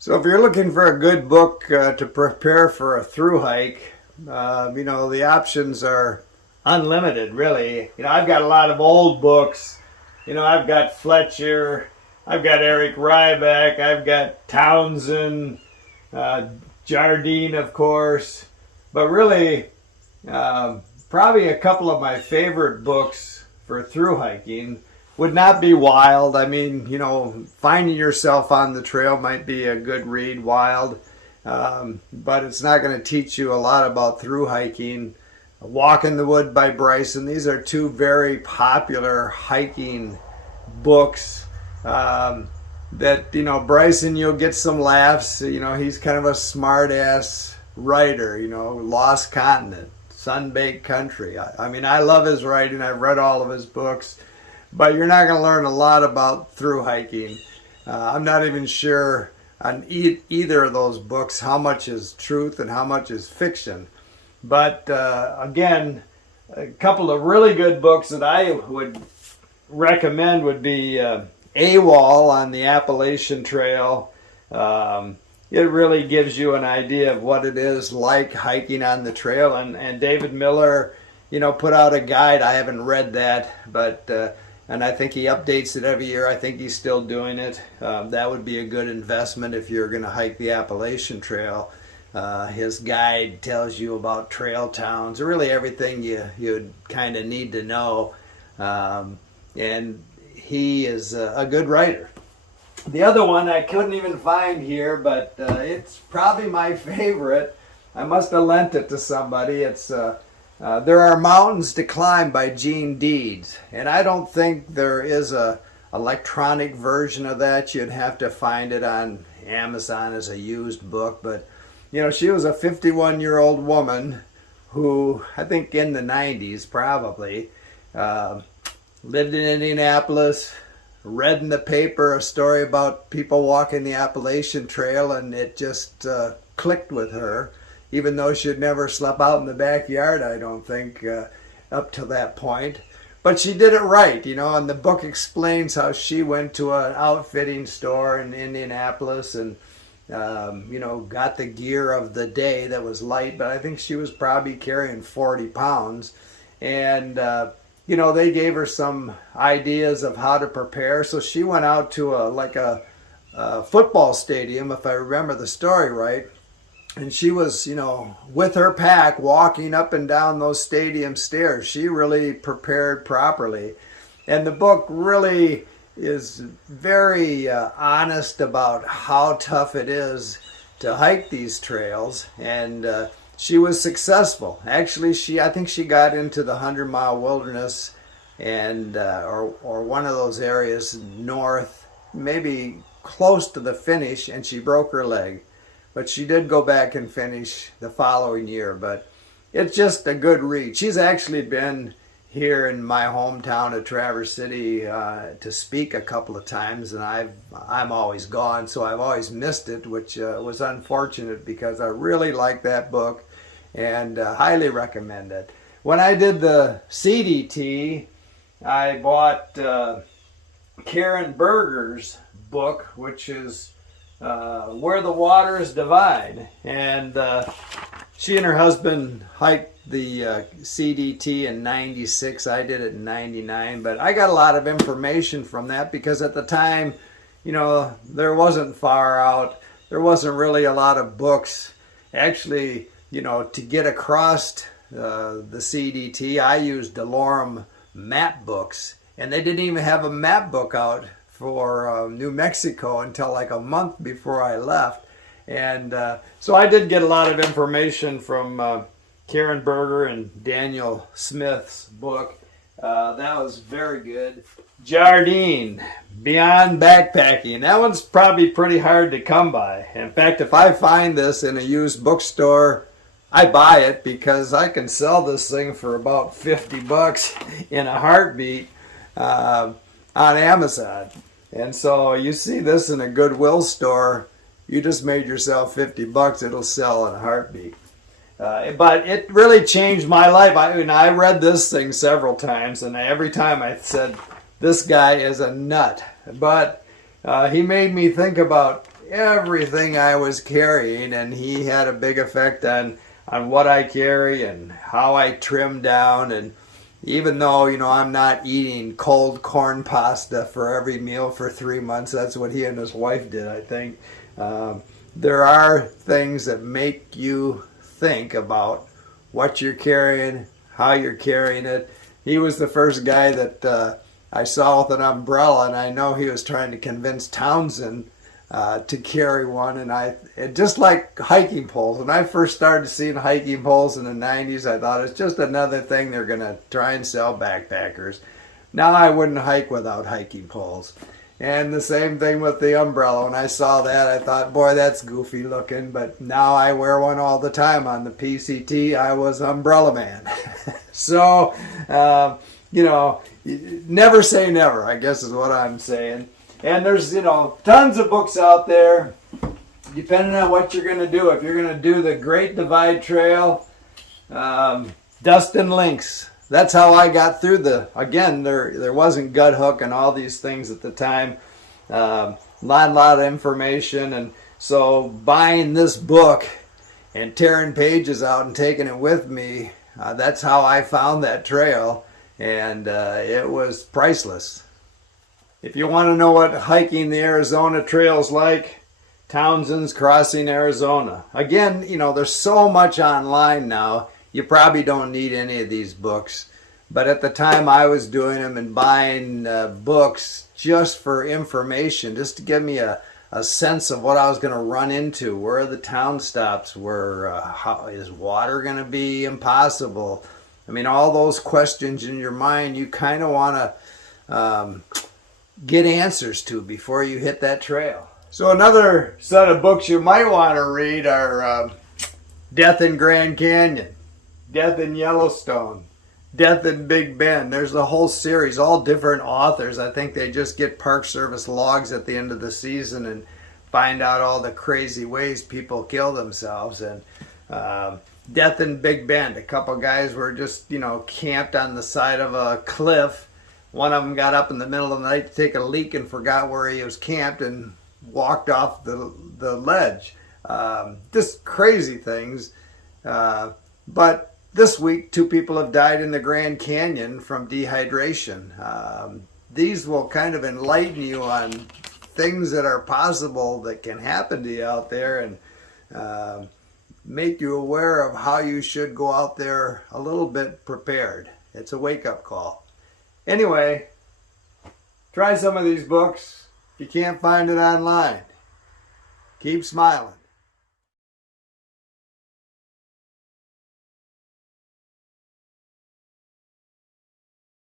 So if you're looking for a good book to prepare for a through hike, the options are unlimited, really. I've got a lot of old books. I've got Fletcher, I've got Eric Ryback, I've got Townsend, Jardine, of course. But really, probably a couple of my favorite books for through hiking would not be Wild. I mean, finding yourself on the trail might be a good read, Wild, but it's not going to teach you a lot about through hiking. Walk in the Wood by Bryson. These are two very popular hiking books that, Bryson, you'll get some laughs. He's kind of a smart ass writer, Lost Continent, Sunbaked Country. I mean, I love his writing. I've read all of his books. But you're not going to learn a lot about through hiking. I'm not even sure on either of those books how much is truth and how much is fiction. But again, a couple of really good books that I would recommend would be AWOL on the Appalachian Trail. It really gives you an idea of what it is like hiking on the trail. And David Miller, put out a guide. I haven't read that, but and I think he updates it every year. I think he's still doing it. That would be a good investment if you're going to hike the Appalachian Trail. His guide tells you about trail towns, really everything you'd kind of need to know. And he is a good writer. The other one I couldn't even find here, but it's probably my favorite. I must have lent it to somebody. It's There Are Mountains to Climb by Gene Deeds. And I don't think there is a electronic version of that. You'd have to find it on Amazon as a used book. But, she was a 51-year-old woman who, I think in the 90s probably, lived in Indianapolis, read in the paper a story about people walking the Appalachian Trail, and it just clicked with her. Even though she had never slept out in the backyard, I don't think, up to that point. But she did it right, and the book explains how she went to an outfitting store in Indianapolis and, got the gear of the day that was light, but I think she was probably carrying 40 pounds. And, they gave her some ideas of how to prepare. So she went out to a football stadium, if I remember the story right. And she was, with her pack walking up and down those stadium stairs. She really prepared properly. And the book really is very honest about how tough it is to hike these trails. And she was successful. Actually, I think she got into the 100-mile wilderness and or one of those areas north, maybe close to the finish, and she broke her leg. But she did go back and finish the following year. But it's just a good read. She's actually been here in my hometown of Traverse City to speak a couple of times, and I'm always gone, so I've always missed it, which was unfortunate because I really like that book and highly recommend it. When I did the CDT, I bought Karen Berger's book, which is Where the Waters Divide, and she and her husband hiked the CDT in '96. I did it in '99, but I got a lot of information from that because at the time, there wasn't far out. There wasn't really a lot of books. Actually, to get across the CDT, I used DeLorme map books, and they didn't even have a map book out for New Mexico until like a month before I left. And so I did get a lot of information from Karen Berger and Daniel Smith's book. That was very good. Jardine, Beyond Backpacking. That one's probably pretty hard to come by. In fact, if I find this in a used bookstore, I buy it because I can sell this thing for about $50 in a heartbeat on Amazon. And so you see this in a Goodwill store, you just made yourself $50. It'll sell in a heartbeat. But it really changed my life. I read this thing several times, and every time I said, this guy is a nut. But he made me think about everything I was carrying, and he had a big effect on what I carry and how I trim down. And even though, I'm not eating cold corn pasta for every meal for 3 months, that's what he and his wife did, I think. There are things that make you think about what you're carrying, how you're carrying it. He was the first guy that I saw with an umbrella, and I know he was trying to convince Townsend to carry one. And just like hiking poles, when I first started seeing hiking poles in the 90s, I thought it's just another thing they're going to try and sell backpackers. Now I wouldn't hike without hiking poles. And the same thing with the umbrella. When I saw that, I thought, boy, that's goofy looking. But now I wear one all the time. On the PCT, I was umbrella man. So, never say never, I guess is what I'm saying. And there's, tons of books out there, depending on what you're going to do. If you're going to do the Great Divide Trail, Dust and Lynx. That's how I got through again, there wasn't gut hook and all these things at the time. Lot of information. And so buying this book and tearing pages out and taking it with me, that's how I found that trail. And it was priceless. If you want to know what hiking the Arizona trail's like, Townsend's Crossing Arizona. Again, there's so much online now. You probably don't need any of these books. But at the time I was doing them and buying books just for information, just to give me a sense of what I was going to run into. Where are the town stops? How is water going to be impossible? I mean, all those questions in your mind, you kind of want to get answers to before you hit that trail. So another set of books you might want to read are Death in Grand Canyon, Death in Yellowstone, Death in Big Bend. There's a whole series, all different authors. I think they just get Park Service logs at the end of the season and find out all the crazy ways people kill themselves. And Death in Big Bend, a couple guys were just, camped on the side of a cliff. One of them got up in the middle of the night to take a leak and forgot where he was camped and walked off the ledge. Just crazy things. But this week, 2 people have died in the Grand Canyon from dehydration. These will kind of enlighten you on things that are possible that can happen to you out there, and make you aware of how you should go out there a little bit prepared. It's a wake-up call. Anyway, try some of these books. If you can't find it online, keep smiling.